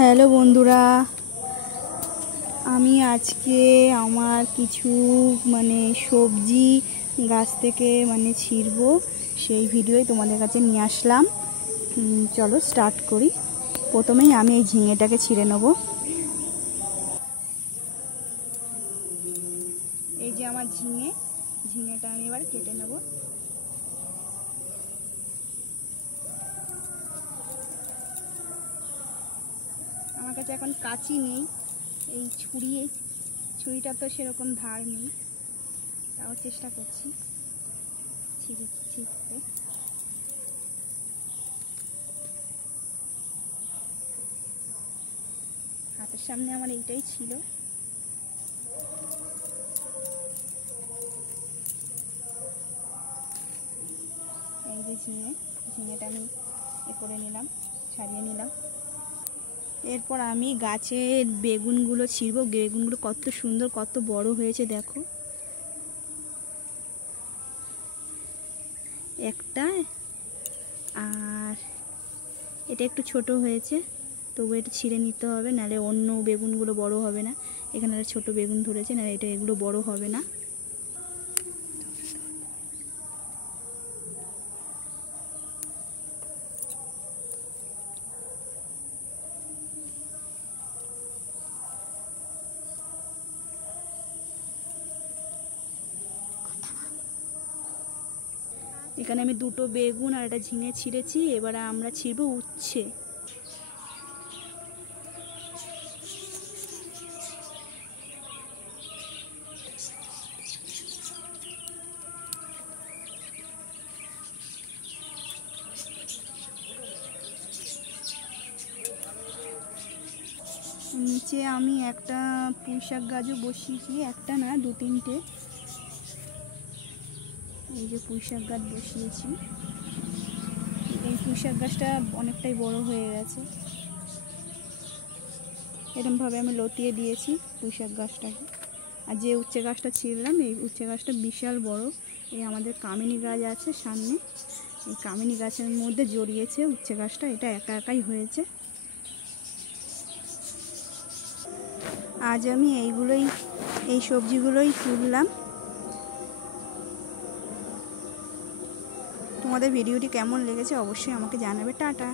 Hello বন্ধুরা, আমি আজকে আমার কিছু সবজি গাছ থেকে ছিঁড়বো সেই ভিডিওই তোমাদের কাছে নিয়ে আসলাম। চলো স্টার্ট করি। প্রথমেই আমি এই ঝিঙেটাকে ছিঁড়ে নেব। এই যে আমার ঝিঙেটা আমি এবার কেটে নেব। আমার কাছে এখন কাঁচি নেই, এই ছুরিটা তো সেরকম ধার নেই, তাও চেষ্টা করছি ছিঁড়তে। হাতের সামনে আমার এইটাই ছিল। এই যে ঝিঙেটা আমি করে নিলাম, ছাড়িয়ে নিলাম। এরপর আমি গাছের বেগুনগুলো ছিঁড়বো। বেগুনগুলো কত সুন্দর, কত বড় হয়েছে দেখো। একটা আর এটা একটু ছোট হয়েছে, তবু এটা ছিঁড়ে নিতে হবে, নাহলে অন্য বেগুনগুলো বড় হবে না। এখানে ছোট বেগুন ধরেছে না, এগুলো বড় হবে না। এখানে আমি দুটো বেগুন আর একটা ঝিঙে ছিঁড়েছি। এবারে আমরা ছিঁড়বো উচ্ছে। নিচে আমি একটা পুঁইশাক গাছও বসিয়েছি, একটা না দু তিনটে। এই যে পুঁইশাক গাছ বসিয়েছি। এই পুঁইশাক গাছটা অনেকটাই বড় হয়ে গেছে। এরকমভাবে আমি লতিয়ে দিয়েছি পুঁইশাক গাছটাকে। আর যে উচ্ছে গাছটা ছিঁড়লাম, এই উচ্ছে গাছটা বিশাল বড়। এই আমাদের কামিনী গাছ আছে সামনে, এই কামিনী গাছের মধ্যে জড়িয়েছে উচ্ছে গাছটা। এটা একা একাই হয়েছে। আজ আমি এই সবজিগুলোই তুললাম। তোমাদের ভিডিওটি কেমন লেগেছে অবশ্যই আমাকে জানাবে। টাটা।